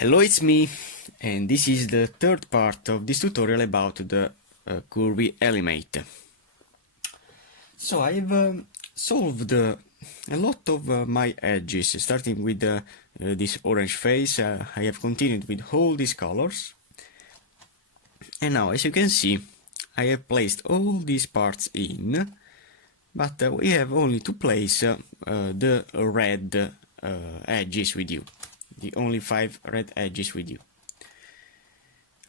Hello, it's me, and this is the third part of this tutorial about the Curvy Helimate. So I've solved a lot of my edges, starting with this orange face. I have continued with all these colors, and now, as you can see, I have placed all these parts in, but we have only to place the red edges with you. The only 5 red edges with you.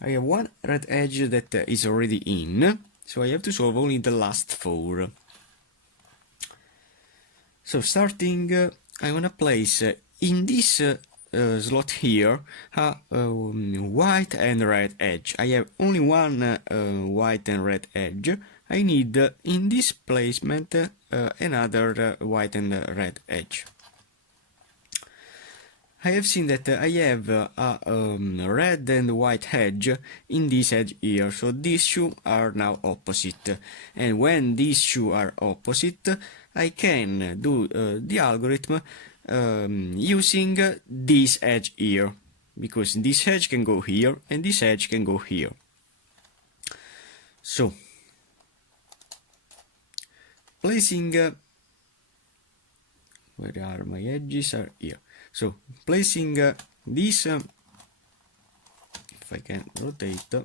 I have one red edge that is already in, so I have to solve only the last 4. So starting, I wanna place in this slot here a white and red edge. I have only one white and red edge. I need in this placement another white and red edge. I have seen that I have a red and white edge in this edge here, so these two are now opposite. And when these two are opposite, I can do the algorithm using this edge here, because this edge can go here and this edge can go here. So, placing where are my edges are here. So placing this, if I can rotate,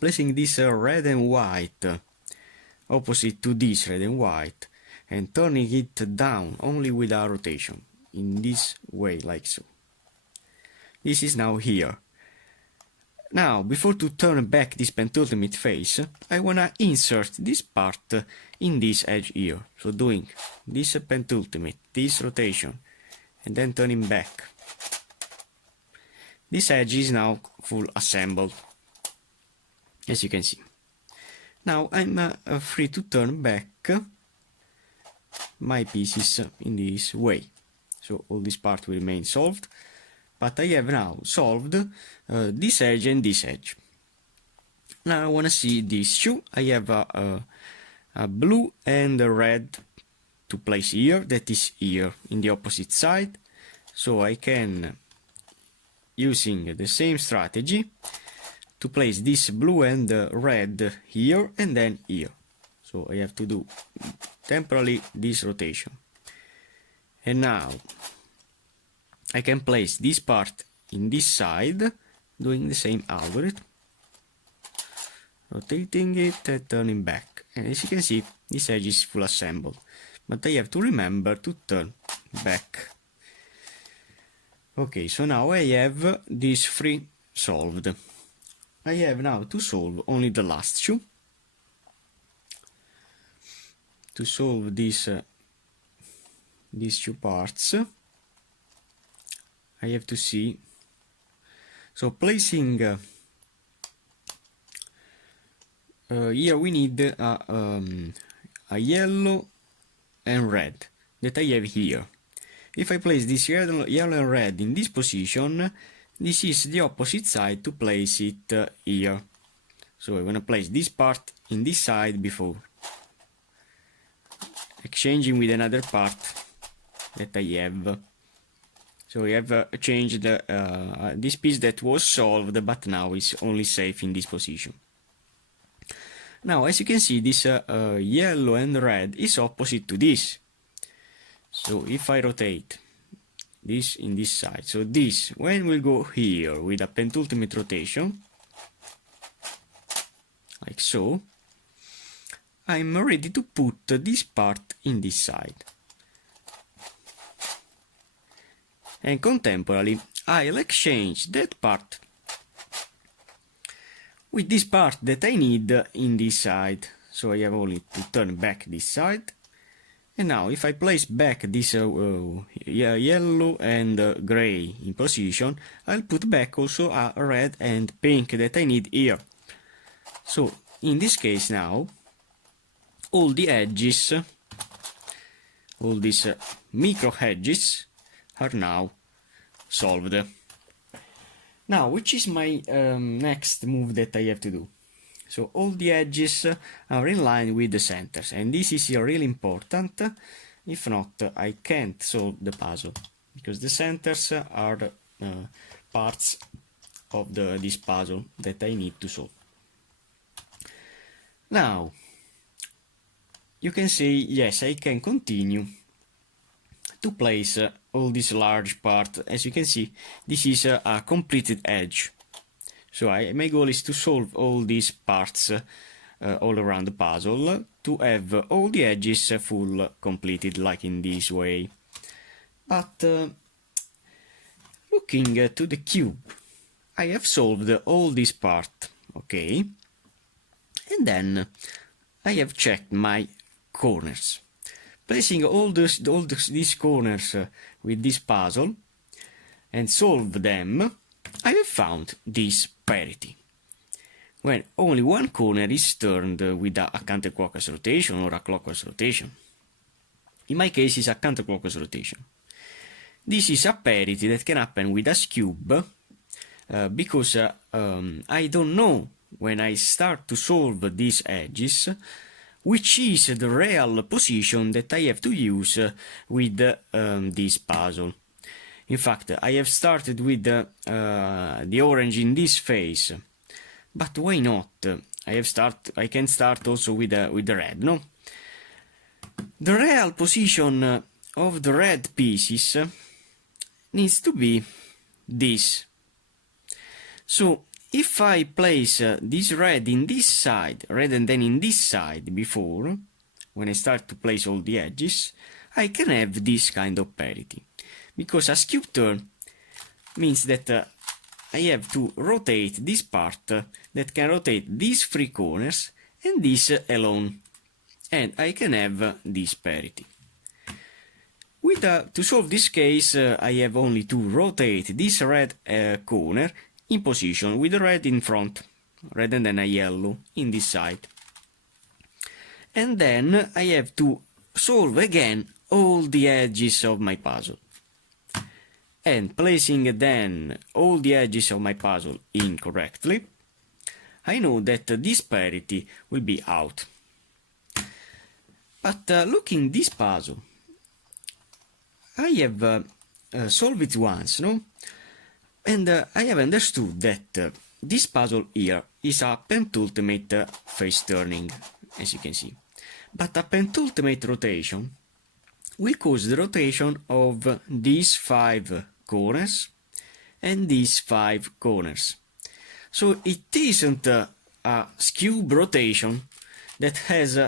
placing this red and white opposite to this red and white, and turning it down only with a rotation, in this way, like so. This is now here. Now, before to turn back this penultimate face, I wanna insert this part in this edge here. So doing this penultimate, this rotation, and then turning back. This edge is now full assembled, as you can see. Now I'm free to turn back my pieces in this way. So all this part will remain solved. But I have now solved this edge and this edge. Now I want to see these two. I have a blue and a red to place here, that is here in the opposite side. So I can, using the same strategy, to place this blue and red here and then here. So I have to do temporarily this rotation. And now I can place this part in this side, doing the same algorithm, rotating it and turning back. And as you can see, this edge is full assembled, but I have to remember to turn back. Okay, so now I have these 3 solved. I have now to solve only the last 2. To solve these 2 parts, I have to see, so placing here we need a yellow and red that I have here. If I place this yellow and red in this position, this is the opposite side to place it here. So I'm gonna place this part in this side before exchanging with another part that I have. So we have changed this piece that was solved, but now is only safe in this position. Now, as you can see, this yellow and red is opposite to this. So if I rotate this in this side, so this, when we go here with a penultimate rotation, like so, I'm ready to put this part in this side. And contemporarily, I'll exchange that part with this part that I need in this side. So I have only to turn back this side. And now, if I place back this yellow and gray in position, I'll put back also a red and pink that I need here. So, in this case now, all the edges, all these micro edges, are now solved. Now, which is my next move that I have to do? So all the edges are in line with the centers, and this is really important If not, I can't solve the puzzle, because the centers are parts of this puzzle that I need to solve. Now, you can say, yes, I can continue to place all this large part. As you can see, this is a completed edge. So my goal is to solve all these parts all around the puzzle, to have all the edges full completed, like in this way. But looking to the cube, I have solved all this part, okay? And then I have checked my corners. Placing all these corners with this puzzle and solve them, I have found this parity. When only one corner is turned with a counterclockwise rotation or a clockwise rotation. In my case, it's a counterclockwise rotation. This is a parity that can happen with a cube, because I don't know, when I start to solve these edges, which is the real position that I have to use with this puzzle. In fact, I have started with the orange in this phase, but why not? I can start also with the red, no? The real position of the red pieces needs to be this. So if I place this red in this side rather than in this side before, when I start to place all the edges, I can have this kind of parity. Because a cube turn means that I have to rotate this part that can rotate these three corners and this alone. And I can have this parity. To solve this case, I have only to rotate this red corner in position with the red in front, rather than a yellow in this side. And then I have to solve again all the edges of my puzzle. And placing then all the edges of my puzzle incorrectly, I know that this parity will be out. But looking this puzzle, I have solved it once, no? And I have understood that this puzzle here is a pentultimate face turning, as you can see. But a pentultimate rotation will cause the rotation of these 5 corners and these 5 corners. So it isn't a cube rotation that has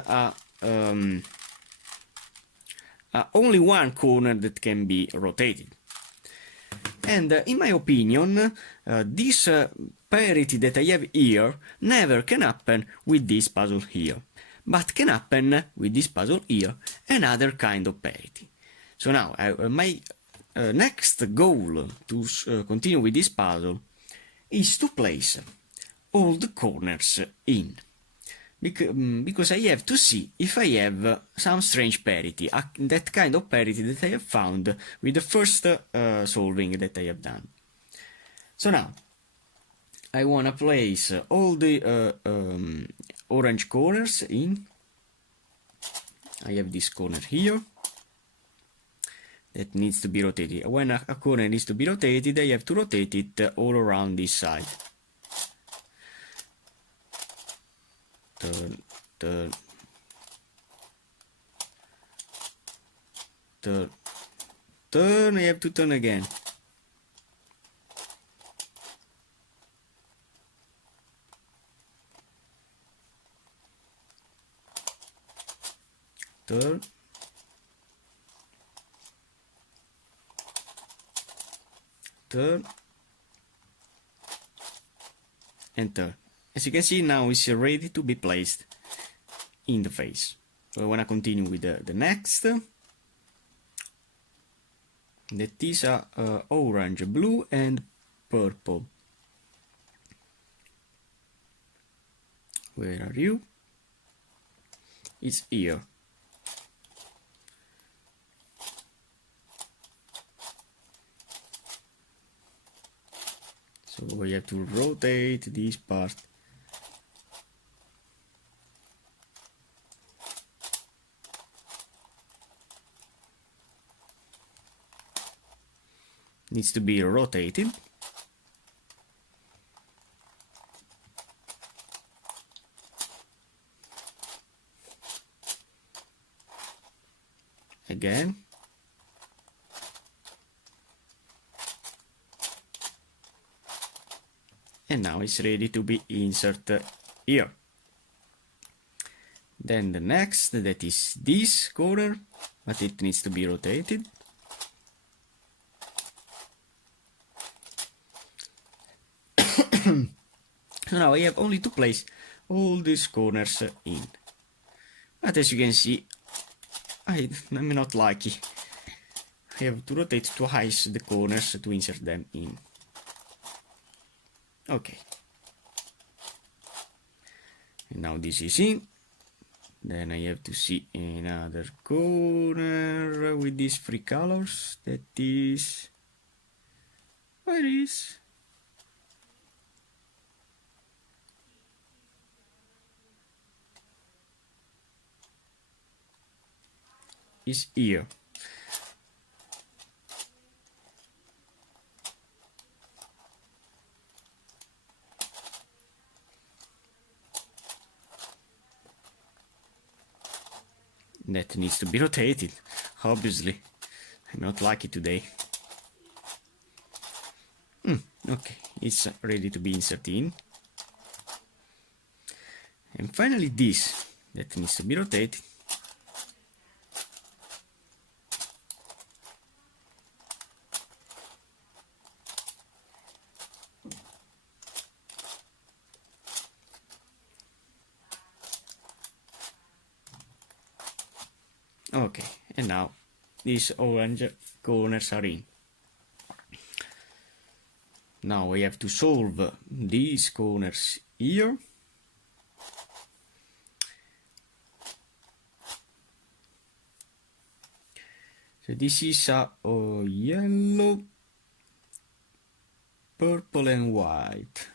only one corner that can be rotated. And in my opinion, this parity that I have here never can happen with this puzzle here, but can happen with this puzzle here, another kind of parity. So now, my next goal to continue with this puzzle is to place all the corners in. Because I have to see if I have some strange parity, that kind of parity that I have found with the first solving that I have done. So now, I want to place all the orange corners in. I have this corner here that needs to be rotated. When a corner needs to be rotated, I have to rotate it all around this side. Turn, turn, turn, turn, I have to turn again. Turn. Turn. And turn. As you can see, now it's ready to be placed in the face. So I want to continue with the next. That is orange, blue and purple. Where are you? It's here. So we have to rotate this part. needs to be rotated. Again. And now it's ready to be inserted here. Then the next, that is this corner, but it needs to be rotated. So now I have only to place all these corners in. But as you can see, I'm not lucky. I have to rotate twice the corners to insert them in. Okay. And now this is in. Then I have to see another corner with these three colors. That is... Where is? Is here. That needs to be rotated, obviously. I'm not lucky today. Okay, it's ready to be inserted in. And finally this, that needs to be rotated. Okay, and now these orange corners are in. Now I have to solve these corners here. So this is a yellow, purple and white.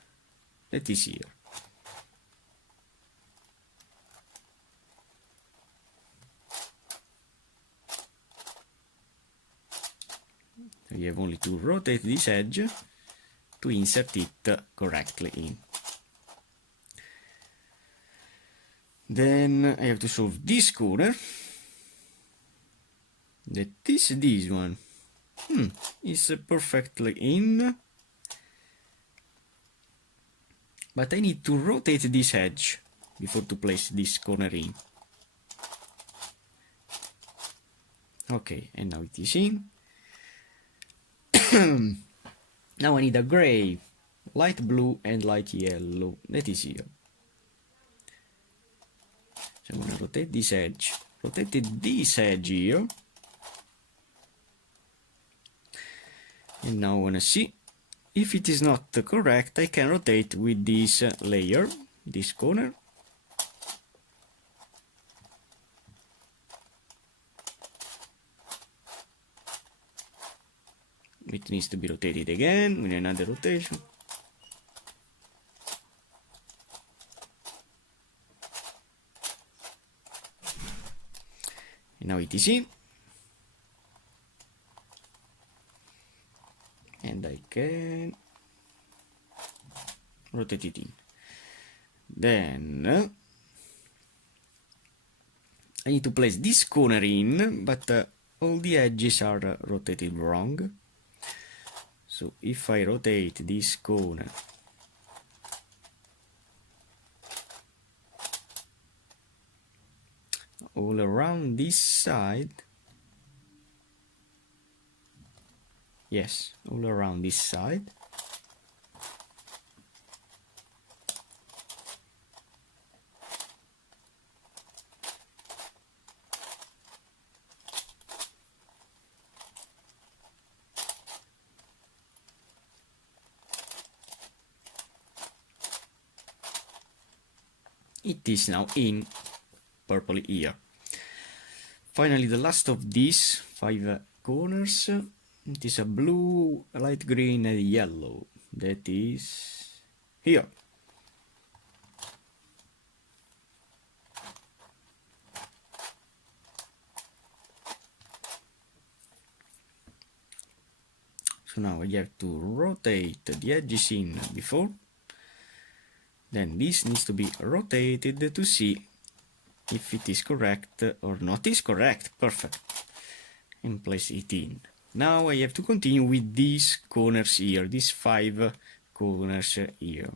That is here. So you have only to rotate this edge to insert it correctly in. Then I have to solve this corner. That is this one. It's perfectly in. But I need to rotate this edge before to place this corner in. Okay, and now it is in. Now I need a gray, light blue and light yellow. That is here. So I'm gonna rotate this edge. Rotated this edge here. And now I wanna see if it is not correct. I can rotate with this layer, this corner. It needs to be rotated again with another rotation. And now it is in. And I can rotate it in. Then I need to place this corner in, but all the edges are rotated wrong. So if I rotate this corner all around this side, yes, all around this side, it is now in purple here. Finally, the last of these 5 corners, it is a blue, a light green and yellow. That is here. So now I have to rotate the edges in before. Then this needs to be rotated to see if it is correct or not. Is correct, perfect. And place it in. Now I have to continue with these corners here, these 5 corners here.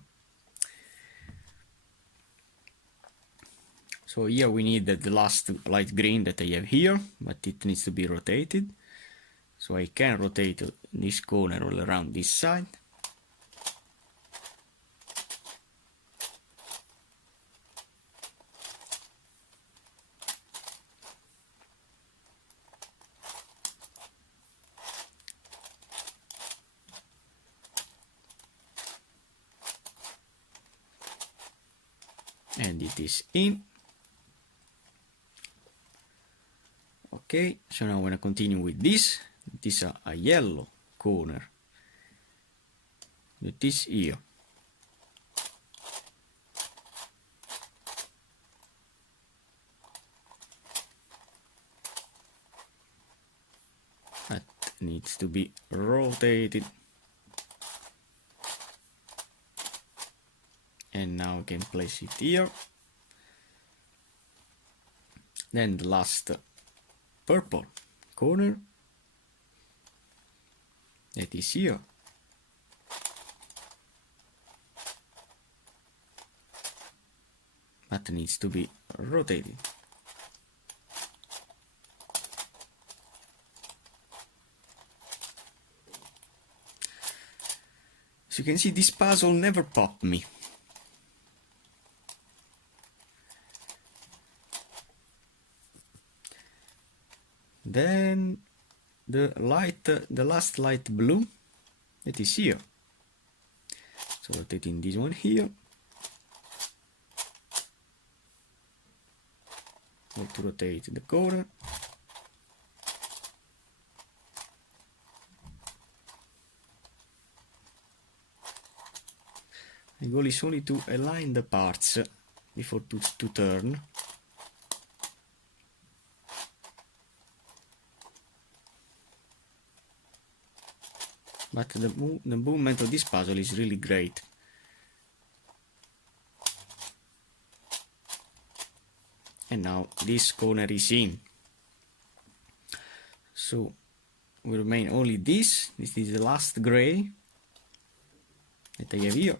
So here we need the last light green that I have here, but it needs to be rotated. So I can rotate this corner all around this side. And it is in. Okay, so now I'm gonna continue with this. This is a yellow corner. That is here. That needs to be rotated. And now I can place it here. Then the last purple corner, that is here. That needs to be rotated. As you can see, this puzzle never popped me. Then the last light blue, it is here. So rotating this one here. Need to rotate the corner. The goal is only to align the parts before to turn. But the movement of this puzzle is really great. And now this corner is in. So will remain only this. This is the last gray that I have here.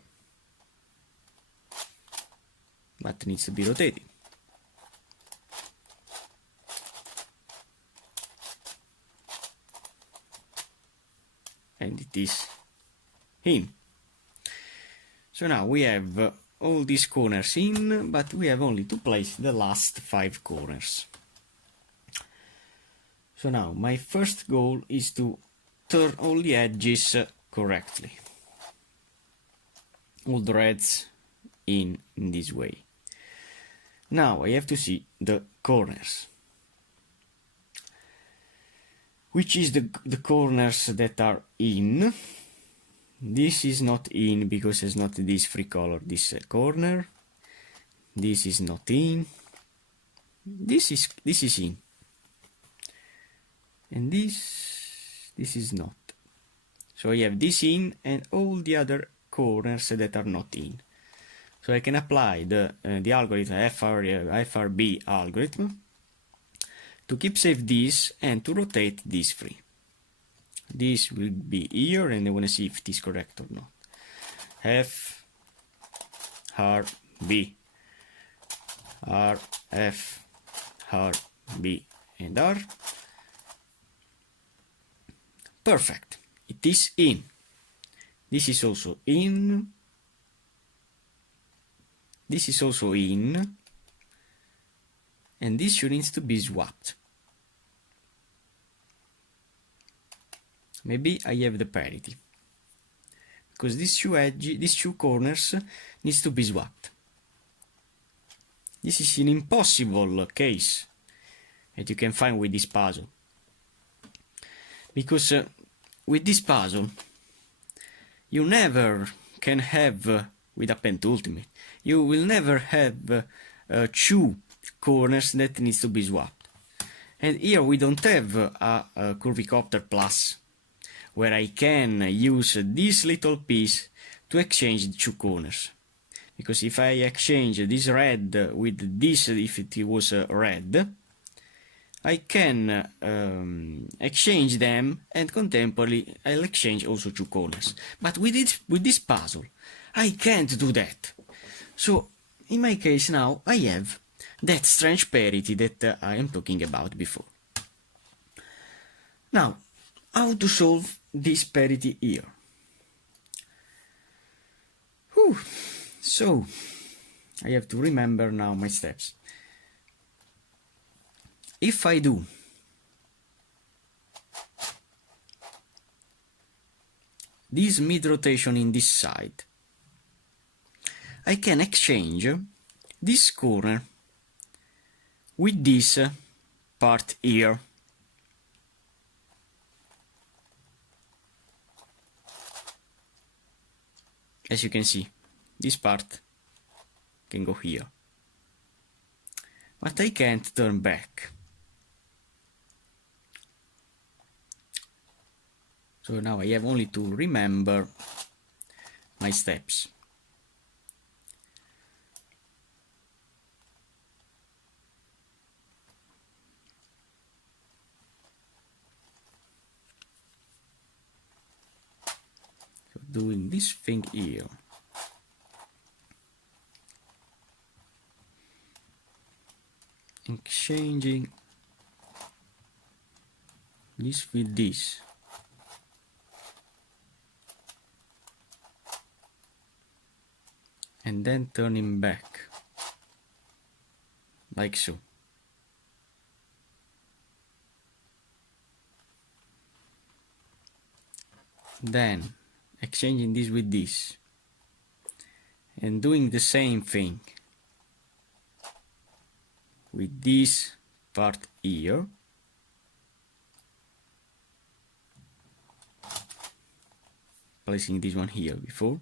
But needs to be rotated. And it is in. So now we have all these corners in, but we have only to place the last 5 corners. So now my first goal is to turn all the edges correctly. All the reds in this way. Now I have to see the corners. Which is the corners that are in. This is not in because it's not this free color, this corner. This is not in. This is in. And this is not. So I have this in and all the other corners that are not in. So I can apply the algorithm FRB algorithm to keep safe this and to rotate this free. This will be here and I want to see if it is correct or not. F, R, B, R, F, R, B, and R. Perfect. It is in. This is also in. This is also in. And this shoe needs to be swapped. Maybe I have the parity. Because these two corners needs to be swapped. This is an impossible case that you can find with this puzzle. Because with this puzzle, you never can have, with a pen ultimate, you will never have 2 corners that needs to be swapped. And here we don't have a Curvy Copter Plus. where I can use this little piece to exchange the two corners. Because if I exchange this red with this, if it was red, I can exchange them, and contemporarily I'll exchange also two corners. But with this puzzle, I can't do that. So in my case now, I have that strange parity that I am talking about before. Now, how to solve this parity here? Whew. So, I have to remember now my steps. If I do this mid rotation in this side, I can exchange this corner with this part here. As you can see, this part can go here, but I can't turn back. So now I have only to remember my steps. So doing this thing here. Exchanging this with this. And then turning back, like so. Then exchanging this with this, and doing the same thing with this part here, placing this one here before.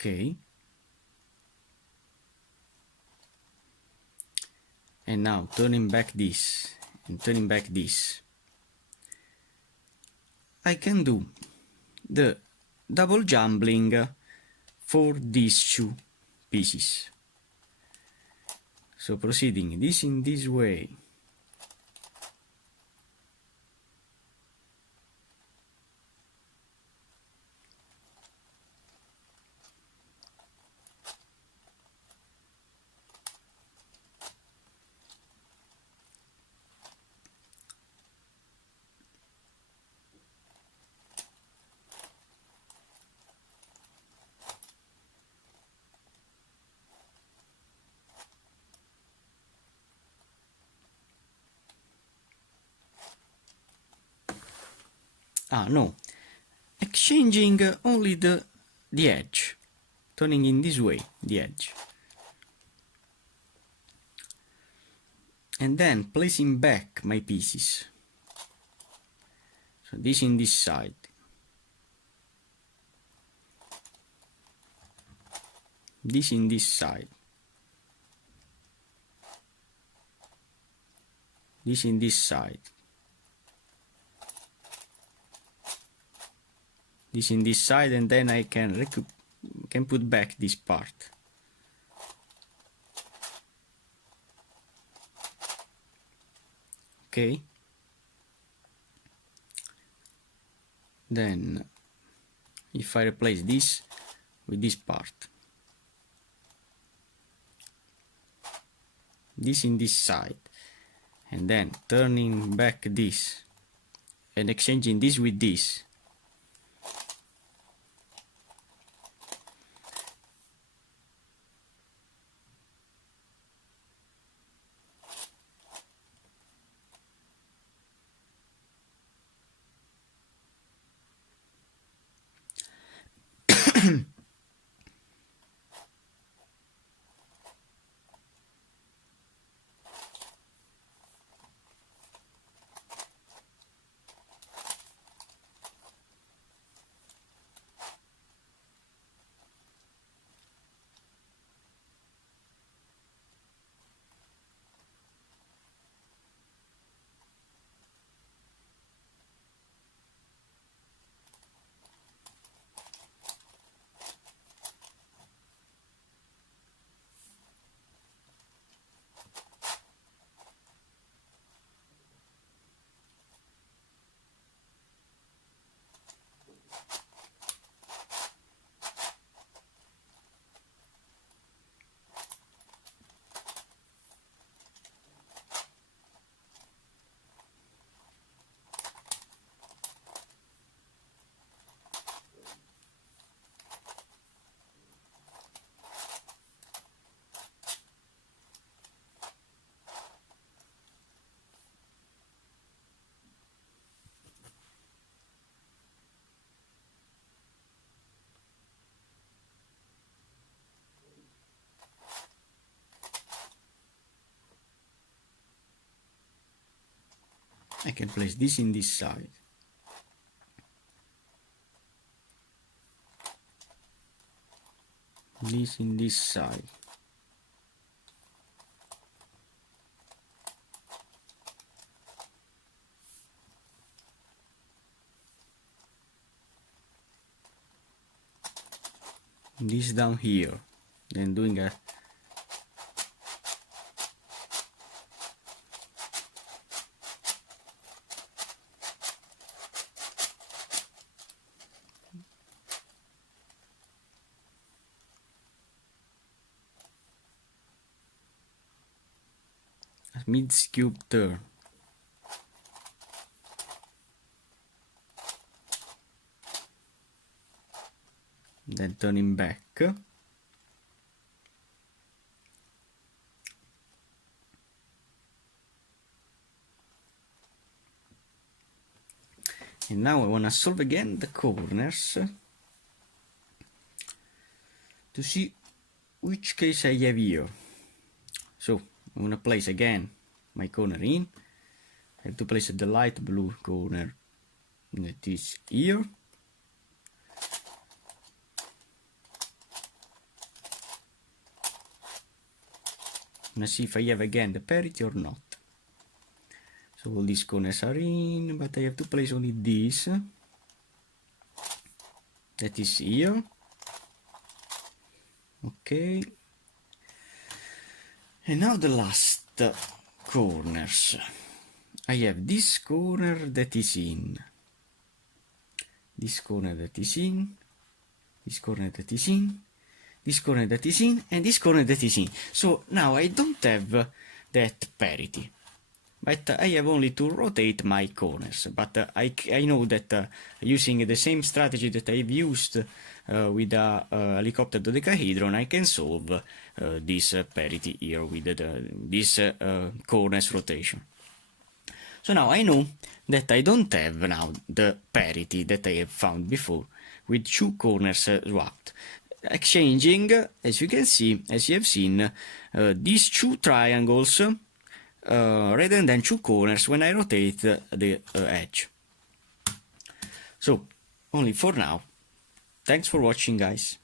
Okay. And now turning back this and turning back this, I can do the double jumbling for these two pieces. So proceeding this in this way, no, exchanging only the edge, turning in this way the edge, and then placing back my pieces. So this in this side, this in this side, this in this side, this in this side, and then I can put back this part. Okay. Then if I replace this with this part, this in this side, and then turning back this and exchanging this with this, I can place this in this side. This in this side. This down here. Then doing a mid-cube turn. Then turning back. And now I want to solve again the corners to see which case I have here. So I'm going to place again my corner in. I have to place the light blue corner that is here. I'm going to see if I have again the parity or not. So all these corners are in, but I have to place only this that is here. Okay. And now the last corners. I have this corner that is in, this corner that is in, this corner that is in, this corner that is in, and this corner that is in. So now I don't have that parity, but I have only to rotate my corners. But I know that using the same strategy that I've used with a helicopter dodecahedron, I can solve this parity here with this corners rotation. So now I know that I don't have now the parity that I have found before with two corners swapped. Exchanging, as you can see, as you have seen, these two triangles rather than two corners when I rotate the edge. So, only for now. Thanks for watching, guys.